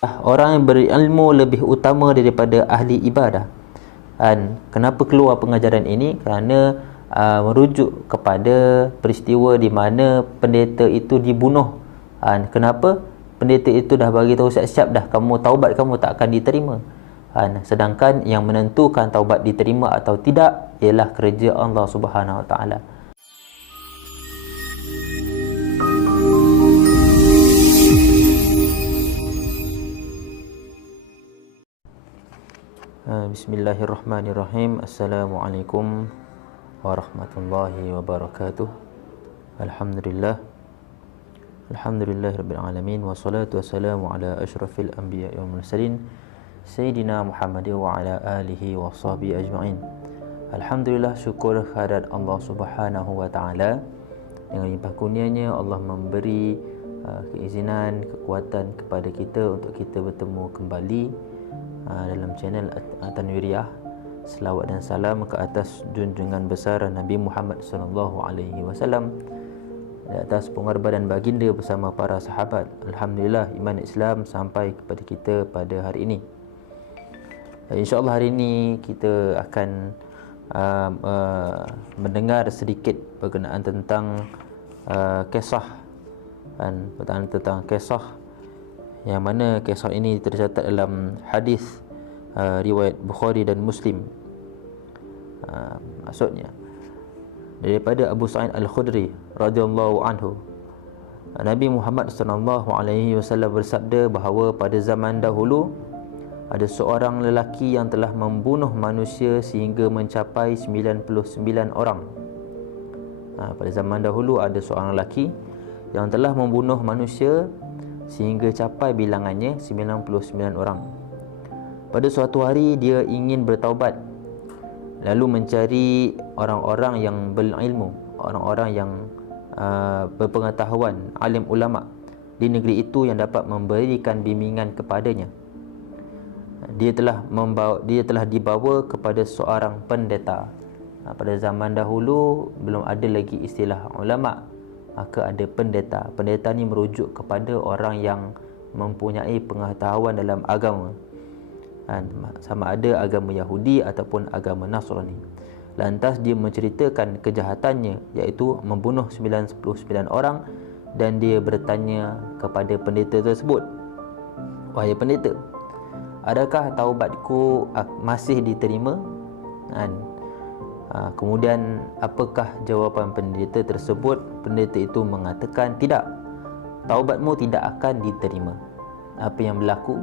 Orang yang berilmu lebih utama daripada ahli ibadah. Dan kenapa keluar pengajaran ini? Kerana merujuk kepada peristiwa di mana pendeta itu dibunuh. Dan kenapa? Pendeta itu dah bagi tahu siap-siap dah, kamu taubat kamu tak akan diterima. Sedangkan yang menentukan taubat diterima atau tidak ialah kerja Allah Subhanahu Wa Taala. Bismillahirrahmanirrahim. Assalamualaikum warahmatullahi wabarakatuh. Alhamdulillah Rabbil alamin, wassalatu wassalamu ala asyrafil anbiya'i wal mursalin Sayyidina Muhammadin wa ala alihi wa sahbihi ajma'in. Alhamdulillah, syukur kehadirat Allah Subhanahu wa taala. Dengan limpah kurnianya Allah memberi keizinan, kekuatan kepada kita untuk kita bertemu kembali dalam channel Tanwiriyah. Selawat dan salam ke atas junjungan besar Nabi Muhammad sallallahu alaihi wasallam, di atas pengorbanan baginda bersama para sahabat. Alhamdulillah, iman Islam sampai kepada kita pada hari ini. InsyaAllah hari ini kita akan mendengar sedikit berkenaan tentang kisah, dan berkenaan tentang kisah yang mana kisah ini tercatat dalam hadis riwayat Bukhari dan Muslim. Maksudnya daripada Abu Sa'id Al-Khudri radhiyallahu anhu, Nabi Muhammad sallallahu alaihi wasallam bersabda bahawa pada zaman dahulu ada seorang lelaki yang telah membunuh manusia sehingga mencapai 99 orang. Pada zaman dahulu ada seorang lelaki yang telah membunuh manusia sehingga capai bilangannya 99 orang. Pada suatu hari dia ingin bertaubat, lalu mencari orang-orang yang berilmu, orang-orang yang berpengetahuan, alim ulama di negeri itu yang dapat memberikan bimbingan kepadanya. Dia telah dibawa kepada seorang pendeta. Pada zaman dahulu belum ada lagi istilah ulama, maka ada pendeta. Pendeta ni merujuk kepada orang yang mempunyai pengetahuan dalam agama, sama ada agama Yahudi ataupun agama Nasrani. Lantas dia menceritakan kejahatannya, iaitu membunuh 99 orang, dan dia bertanya kepada pendeta tersebut, "Wahai pendeta, adakah taubatku masih diterima?" Kemudian apakah jawapan pendeta tersebut? Pendeta itu mengatakan, "Tidak, taubatmu tidak akan diterima." Apa yang berlaku?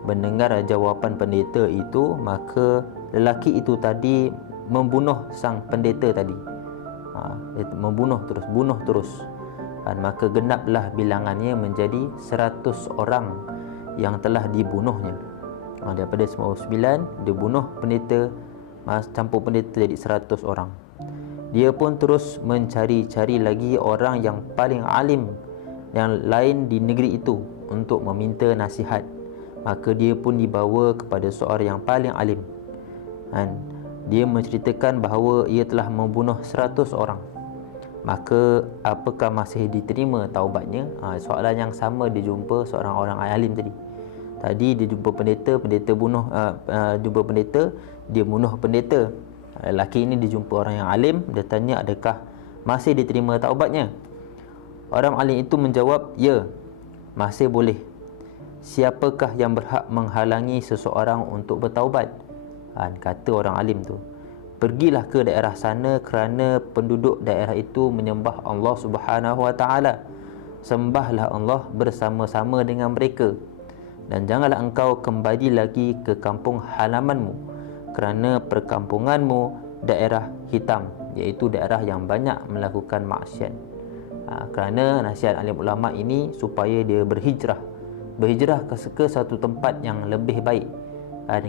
Mendengar jawapan pendeta itu, maka lelaki itu tadi membunuh sang pendeta tadi. Bunuh terus. Dan maka genaplah bilangannya menjadi 100 orang yang telah dibunuhnya. Daripada 99 dia bunuh pendeta, campur pendeta jadi 100 orang. Dia pun terus mencari-cari lagi orang yang paling alim yang lain di negeri itu untuk meminta nasihat. Maka dia pun dibawa kepada seorang yang paling alim, dan dia menceritakan bahawa ia telah membunuh 100 orang. Maka apakah masih diterima taubatnya? Soalan yang sama dia jumpa seorang orang alim tadi. Tadi dia jumpa pendeta, jumpa pendeta, dia bunuh pendeta. Lelaki ini dia jumpa orang yang alim, dia tanya adakah masih diterima taubatnya. Orang alim itu menjawab, "Ya, masih boleh. Siapakah yang berhak menghalangi seseorang untuk bertaubat?" Kata orang alim tu, "Pergilah ke daerah sana kerana penduduk daerah itu menyembah Allah Subhanahu Wa Taala. Sembahlah Allah bersama-sama dengan mereka. Dan janganlah engkau kembali lagi ke kampung halamanmu, kerana perkampunganmu daerah hitam, iaitu daerah yang banyak melakukan maksiat." Kerana nasihat alim ulama ini supaya dia berhijrah ke satu tempat yang lebih baik,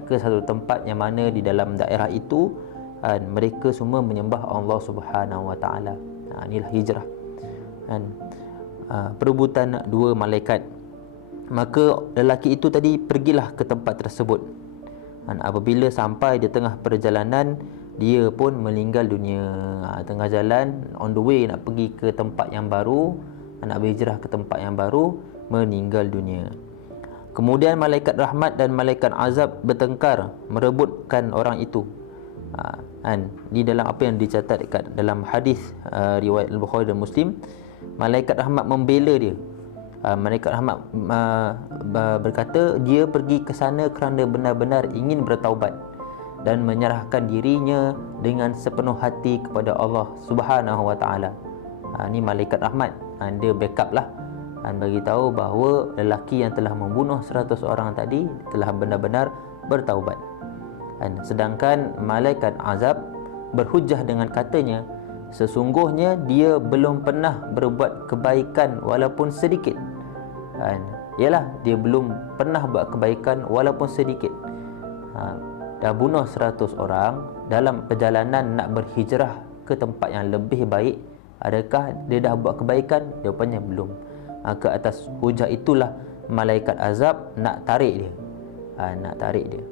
ke satu tempat yang mana di dalam daerah itu mereka semua menyembah Allah Subhanahu Wa Taala. Inilah hijrah. Perebutan dua malaikat. Maka lelaki itu tadi pergilah ke tempat tersebut, dan apabila sampai di tengah perjalanan, dia pun meninggal dunia. Tengah jalan, on the way nak pergi ke tempat yang baru, nak berhijrah ke tempat yang baru, meninggal dunia. Kemudian malaikat rahmat dan malaikat azab bertengkar merebutkan orang itu. Di dalam apa yang dicatat dekat dalam hadis riwayat Al-Bukhari dan Muslim, malaikat rahmat membela dia. Malaikat rahmat berkata dia pergi ke sana kerana benar-benar ingin bertaubat dan menyerahkan dirinya dengan sepenuh hati kepada Allah Subhanahu wa taala. Ni malaikat rahmat. Dia backup lah, bagi tahu bahawa lelaki yang telah membunuh 100 orang tadi telah benar-benar bertaubat. Sedangkan malaikat azab berhujah dengan katanya, sesungguhnya dia belum pernah berbuat kebaikan walaupun sedikit. Ialah dia belum pernah buat kebaikan walaupun sedikit. Dah bunuh 100 orang dalam perjalanan nak berhijrah ke tempat yang lebih baik. Adakah dia dah buat kebaikan? Jawapannya belum. Ke atas hujah itulah malaikat azab nak tarik dia.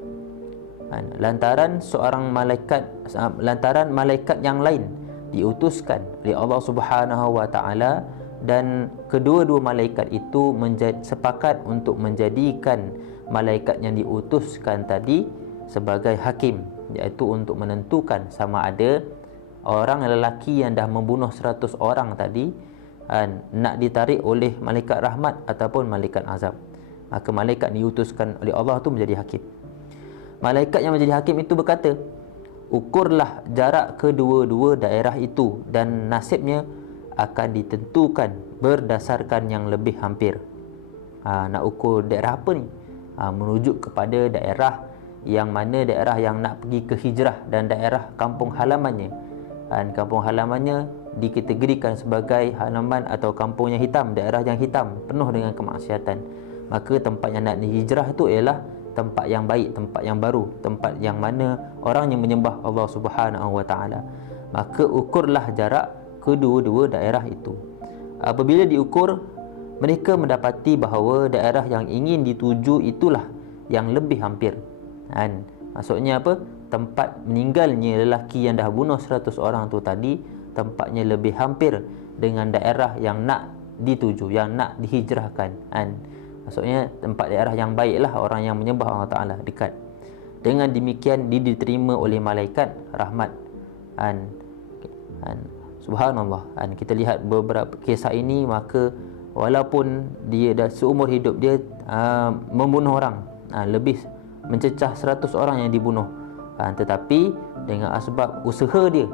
Lantaran malaikat yang lain diutuskan oleh Allah Subhanahu wa taala, dan kedua-dua malaikat itu sepakat untuk menjadikan malaikat yang diutuskan tadi sebagai hakim, iaitu untuk menentukan sama ada orang lelaki yang dah membunuh 100 orang tadi nak ditarik oleh malaikat rahmat ataupun malaikat azab. Maka malaikat diutuskan oleh Allah tu menjadi hakim. Malaikat yang menjadi hakim itu berkata, ukurlah jarak kedua-dua daerah itu dan nasibnya akan ditentukan berdasarkan yang lebih hampir. Nak ukur daerah apa ni? Merujuk kepada daerah yang mana daerah yang nak pergi ke hijrah dan daerah kampung halamannya. Kampung halamannya dikategorikan sebagai halaman atau kampung yang hitam, daerah yang hitam, penuh dengan kemaksiatan. Maka tempat yang nak dihijrah itu ialah tempat yang baik, tempat yang baru, tempat yang mana orang yang menyembah Allah Subhanahu wa taala. Maka ukurlah jarak kedua-dua daerah itu. Apabila diukur, mereka mendapati bahawa daerah yang ingin dituju itulah yang lebih hampir. Maksudnya apa? Tempat meninggalnya lelaki yang dah bunuh 100 orang tu tadi, tempatnya lebih hampir dengan daerah yang nak dituju, yang nak dihijrahkan. Maksudnya tempat daerah yang baiklah, orang yang menyembah Allah Ta'ala dekat. Dengan demikian dia diterima oleh malaikat rahmat. Subhanallah. Kita lihat beberapa kisah ini, maka walaupun dia dah seumur hidup dia membunuh orang, lebih mencecah 100 orang yang dibunuh, tetapi dengan asbab usaha dia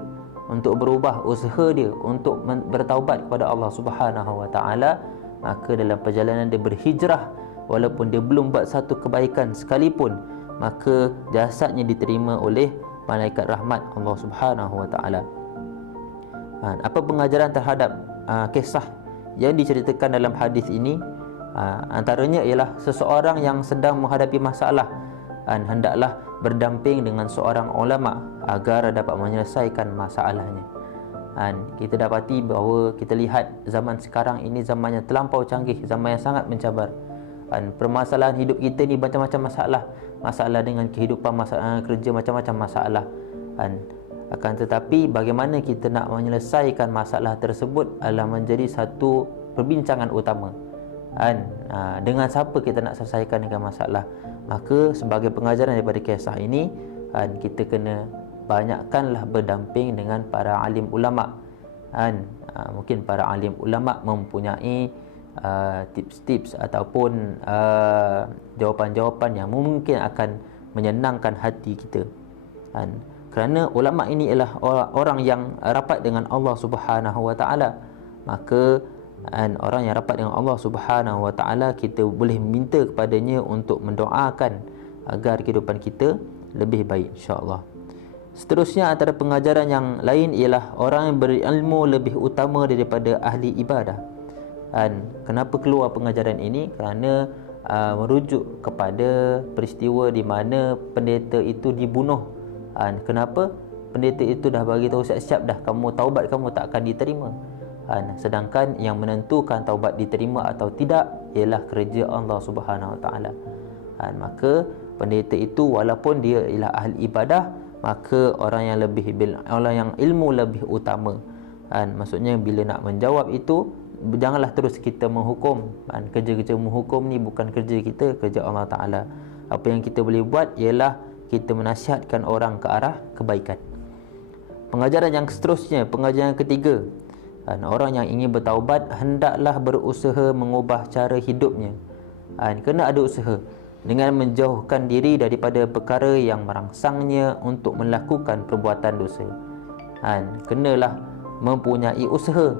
untuk berubah, usaha dia untuk bertaubat kepada Allah Subhanahu wa taala, maka dalam perjalanan dia berhijrah, walaupun dia belum buat satu kebaikan sekalipun, maka jasadnya diterima oleh malaikat rahmat Allah Subhanahu wa taala. Apa pengajaran terhadap kisah yang diceritakan dalam hadis ini? Antaranya ialah seseorang yang sedang menghadapi masalah hendaklah berdamping dengan seorang ulama agar dapat menyelesaikan masalahnya. Kita dapati bahawa kita lihat zaman sekarang ini zaman yang terlampau canggih, zaman yang sangat mencabar. Permasalahan hidup kita ni macam-macam masalah. Masalah dengan kehidupan, masalah kerja, macam-macam masalah. Akan tetapi bagaimana kita nak menyelesaikan masalah tersebut adalah menjadi satu perbincangan utama. Dengan siapa kita nak selesaikan dengan masalah. Maka sebagai pengajaran daripada kisah ini, kita kena banyakkanlah berdamping dengan para alim ulama. Mungkin para alim ulama mempunyai tips-tips ataupun jawapan-jawapan yang mungkin akan menyenangkan hati kita. Kerana ulama ini ialah orang yang rapat dengan Allah Subhanahu wa taala. Maka orang yang rapat dengan Allah Subhanahu wa taala, kita boleh minta kepadanya untuk mendoakan agar kehidupan kita lebih baik, insya-Allah. Seterusnya, antara pengajaran yang lain ialah orang yang berilmu lebih utama daripada ahli ibadah. Kenapa keluar pengajaran ini? Kerana merujuk kepada peristiwa di mana pendeta itu dibunuh. Kenapa? Pendeta itu dah bagi tahu siap-siap dah, kamu taubat kamu tak akan diterima. Sedangkan yang menentukan taubat diterima atau tidak ialah kerja Allah Subhanahu Wa Taala. Maka pendeta itu walaupun dia ialah ahli ibadah, maka orang yang ilmu lebih utama. Maksudnya bila nak menjawab itu, janganlah terus kita menghukum. Kerja-kerja menghukum ni bukan kerja kita, kerja Allah Ta'ala. Apa yang kita boleh buat ialah kita menasihatkan orang ke arah kebaikan. Pengajaran yang seterusnya, pengajaran yang ketiga, orang yang ingin bertaubat hendaklah berusaha mengubah cara hidupnya. Kena ada usaha dengan menjauhkan diri daripada perkara yang merangsangnya untuk melakukan perbuatan dosa. Kenalah mempunyai usaha.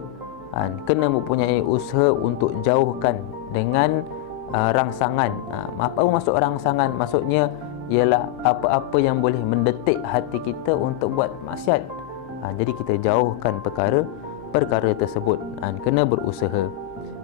Kena mempunyai usaha untuk jauhkan dengan rangsangan. Apa maksud rangsangan? Maksudnya ialah apa-apa yang boleh mendetik hati kita untuk buat maksiat. Jadi kita jauhkan perkara tersebut. Kena berusaha.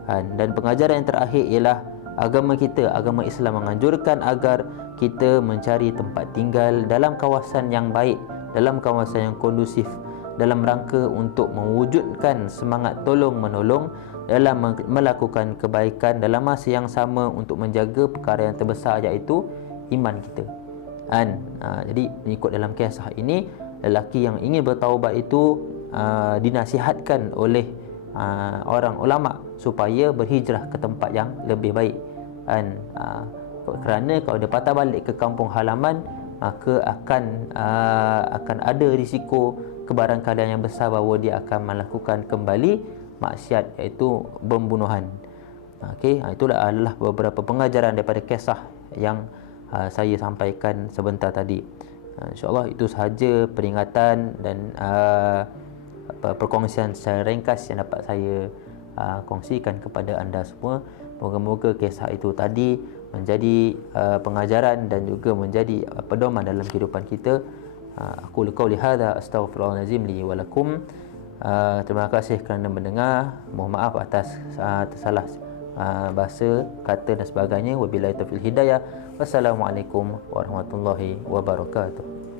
Dan pengajaran yang terakhir ialah agama kita, agama Islam menganjurkan agar kita mencari tempat tinggal dalam kawasan yang baik, dalam kawasan yang kondusif, dalam rangka untuk mewujudkan semangat tolong-menolong dalam melakukan kebaikan dalam masa yang sama untuk menjaga perkara yang terbesar, iaitu iman kita. Jadi mengikut dalam kisah ini, lelaki yang ingin bertaubat itu dinasihatkan oleh orang ulama supaya berhijrah ke tempat yang lebih baik. Kerana kalau dia patah balik ke kampung halaman, maka akan ada risiko kebarangkalian yang besar bahawa dia akan melakukan kembali maksiat, iaitu pembunuhan. Itulah adalah beberapa pengajaran daripada kisah yang saya sampaikan sebentar tadi. InsyaAllah itu sahaja peringatan dan perkongsian secara ringkas yang dapat saya kongsikan kepada anda semua. Moga-moga kisah itu tadi menjadi pengajaran dan juga menjadi pedoman dalam kehidupan kita. Aku qauli hadza astaghfirullahalazim li wa lakum. Terima kasih kerana mendengar. Mohon maaf atas tersalah bahasa, kata dan sebagainya. Wabillahi taufiq hidayah. Wassalamualaikum warahmatullahi wabarakatuh.